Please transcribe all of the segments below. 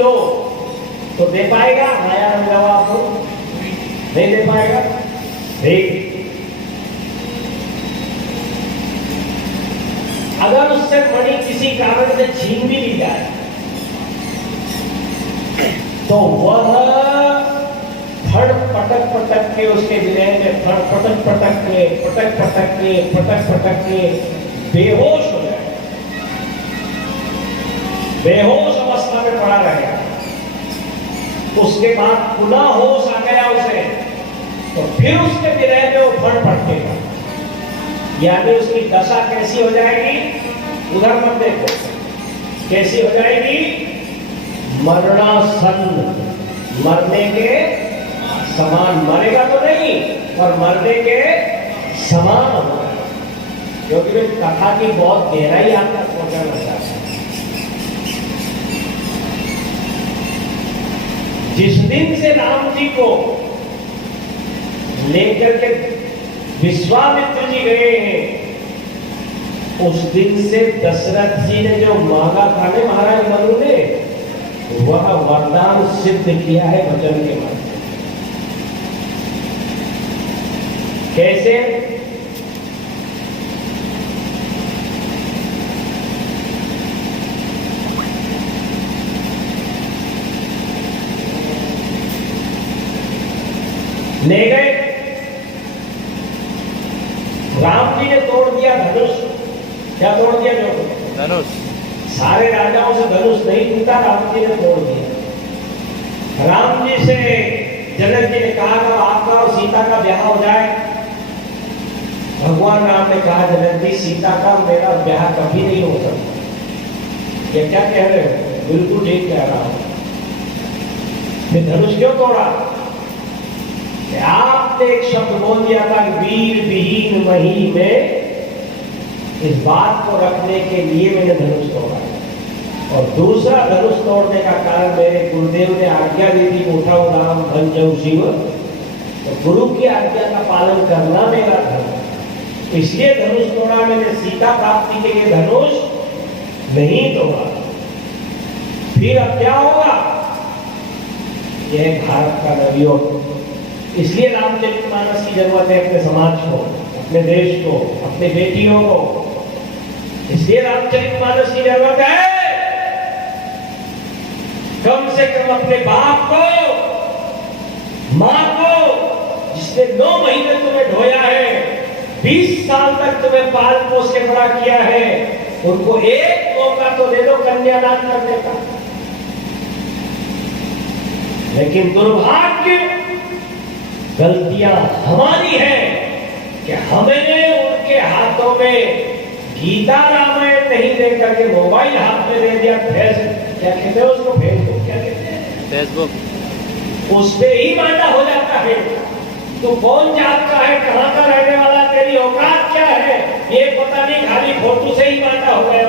लो तो दे पाएगा माया जवाब को? नहीं दे पाएगा। ठीक, अगर उससे मणि किसी कारण से छीन भी ली जाए तो वह फड़ पटक पटक के उसके विनय में फड़ पटक पटक के बेहोश हो जाए, बेहोश अवस्था में पड़ा रहेगा। उसके बाद पुनः होश आ गया उसे तो फिर उसके विनय में वो फड़ पटकेगा, यानी उसकी दशा कैसी हो जाएगी? उधर मत देखो, कैसी हो जाएगी? मरणासन्न, मरने के समान। मरेगा तो नहीं और मरने के समान हो जाएगा। क्योंकि मैं कथा की बहुत गहराई आप तक पहुंचाना चाहता हूं। जिस दिन से राम जी को लेकर के विश्वामित्र जी गए हैं, उस दिन से दशरथ जी ने जो मांगा था ने महाराज मनु ने, वह वरदान सिद्ध किया है वचन के माध्यम। कैसे? ले गए, राम जी ने तोड़ दिया धनुष। क्या तोड़ दिया? जो धनुष। सारे राजाओं से धनुष नहीं टूटा, राम जी ने तोड़ दिया। राम जी से जनक जी ने कहा कि आपका और सीता का ब्याह हो जाए। भगवान राम ने कहा जनक जी सीता का मेरा ब्याह कभी नहीं हो सकता। ये क्या कह रहे हो? बिल्कुल ठीक कह रहा हूं। फिर धनुष क्यों तोड़ा? आपने एक शब्द बोल दिया था वीर विहीन वही में, इस बात को रखने के लिए मैंने धनुष तोड़ा। और दूसरा धनुष तोड़ने का कारण मेरे गुरुदेव ने आज्ञा दी थी, उठाओ राम बन जाओ शिव। तो गुरु की आज्ञा का पालन करना मेरा धर्म, इसलिए धनुष तोड़ा मैंने। सीता प्राप्ति के लिए धनुष नहीं तोड़ा। फिर अब क्या होगा? यह भारत का नवयुग। इसलिए रामचरितमानस की जरूरत है अपने समाज को, अपने देश को, अपने बेटियों को। इसलिए रामचरितमानस की जरूरत है। कम से कम अपने बाप को, मां को, जिसने 9 महीने तुम्हें ढोया है, 20 साल तक तुम्हें पाल पोस के बड़ा किया है, उनको एक मौका तो दे दो कन्यादान करने का। लेकिन दुर्भाग्य, गलतियां हमारी है कि हमने उनके हाथों में गीता रामायण नहीं दे करके मोबाइल हाथ में दे दिया। क्या कहते हैं उसको? फेसबुक। क्या कहते हैं? फेसबुक। उस पे ही बांटा हो जाता है। तो कौन जात का है, कहां का रहने वाला, तेरी औकात क्या है, ये पता नहीं, खाली फोटो से ही बांटा हो गया।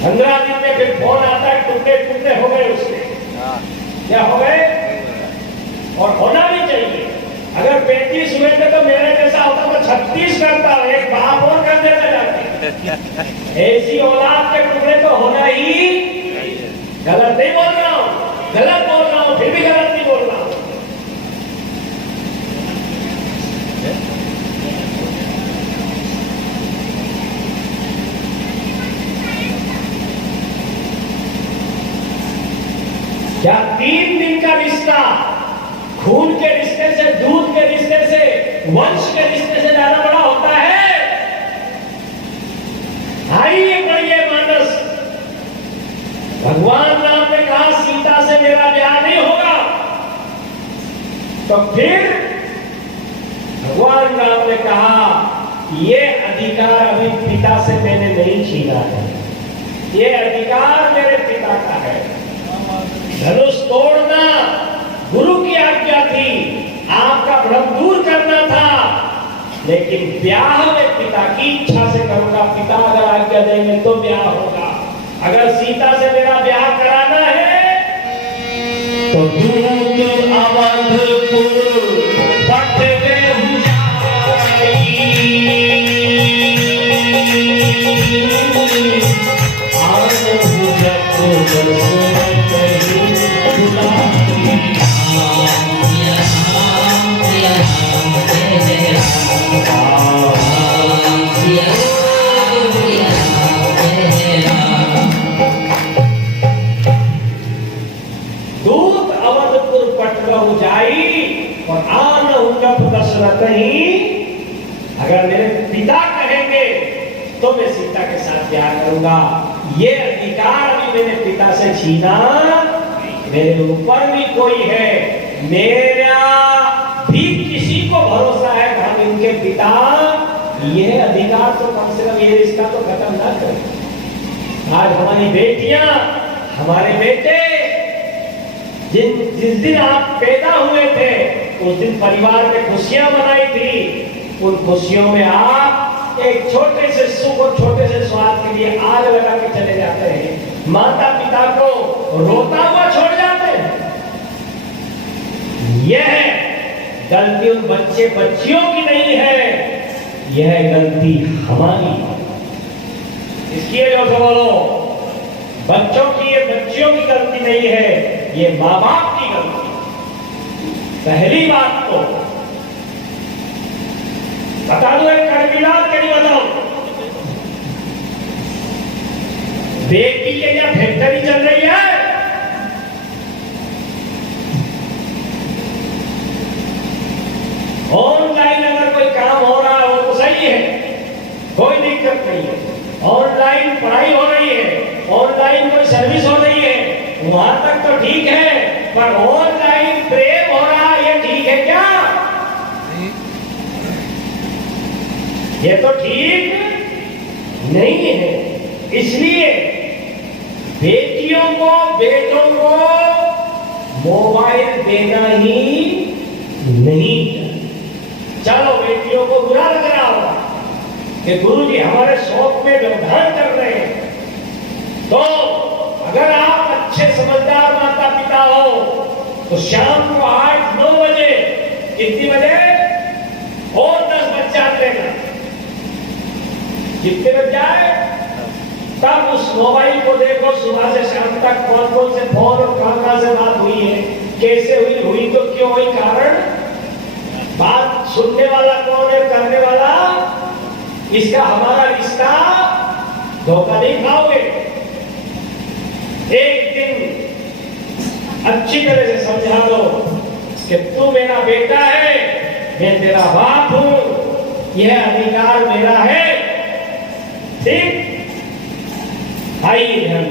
15 दिन में फिर फोन आता है, टुकड़े टुकड़े हो गए उसके। क्या हो गए? और होना भी चाहिए। अगर 35 हुए थे तो मेरे जैसा होता तो 36 करता, एक बाप और कर देता जाते। ऐसी औलाद के टुकड़े तो होना ही। गलत नहीं बोल रहा हूं, गलत बोल रहा हूं, फिर भी गलत नहीं बोल रहा हूं। क्या 3 दिन का रिश्ता खून के रिश्ते से, दूध के रिश्ते से, वंश के रिश्ते से ज्यादा बड़ा होता है? आइए बढ़िए मानस। भगवान राम ने कहा सीता से मेरा ब्याह नहीं होगा, तो फिर भगवान राम ने कहा ये अधिकार अभी पिता से मैंने नहीं छीना है, ये अधिकार मेरे पिता का है। धनुष तोड़ना गुरु की आज्ञा थी, आपका भ्रम दूर करना था, लेकिन ब्याह में पिता की इच्छा से करूंगा। पिता अगर आज्ञा देंगे तो ब्याह होगा। अगर सीता से मेरा ब्याह कराना है तो दूध अवधपुर पट में जाएगी। दूत अवधपुर पटकहु जाई और आनहु जब दशरथ ही। अगर मेरे पिता कहेंगे तो मैं सीता के साथ ब्याह करूंगा। ये अधिकार भी मेरे पिता से छीना, मेरे ऊपर भी कोई है, मेरा भी किसी को भरोसा है कि हम इनके पिता, ये अधिकार तो कम से कम ये रिश्ता तो खत्म ना करें। आज हमारी बेटियां, हमारे बेटे, जिस दिन आप पैदा हुए थे उस दिन परिवार में खुशियां मनाई थी। उन खुशियों में आप एक छोटे से सुख और छोटे से स्वाद के लिए आग लगा के चले जाते हैं। माता पिता को रोता हुआ छोड़ जाते हैं। यह गलती उन बच्चे बच्चियों की नहीं है, यह गलती हमारी। इसकी वजह से बोलो, बच्चों की, ये बच्चियों की गलती नहीं है, ये माँ बाप की गलती। पहली बात तो बता दो, एक कड़वी बात कहीं बताओ, बेटी के क्या फैक्ट्री चल रही है? ऑनलाइन अगर कोई काम हो रहा है वो तो सही है, कोई दिक्कत नहीं है। ऑनलाइन पढ़ाई हो रही है, ऑनलाइन कोई सर्विस हो रही है, वहां तक तो ठीक है। पर ऑनलाइन प्रेम हो रहा है, ये ठीक है क्या? ये तो ठीक नहीं है। इसलिए बेटियों को, बेटों को मोबाइल देना ही नहीं। चलो बेटियों को बुरा लग रहा होगा कि गुरुजी हमारे शौक में व्यवधान कर रहे हैं, तो अगर आप अच्छे समझदार माता पिता हो तो शाम को 8-9 बजे, कितनी बजे, और 10 बज जाते हैं, कितने बज जाए, तब उस मोबाइल को देखो। सुबह से शाम तक कौन कौन से फोन और कहां से बात हुई है, कैसे हुई, हुई तो क्यों हुई, कारण, बात सुनने वाला कौन है, करने वाला, इसका हमारा रिश्ता धोखा नहीं खाओगे। एक दिन अच्छी तरह से समझा दो कि तू मेरा बेटा है, मैं तेरा बाप हूं, यह अधिकार मेरा है, ठीक? आइए ध्यान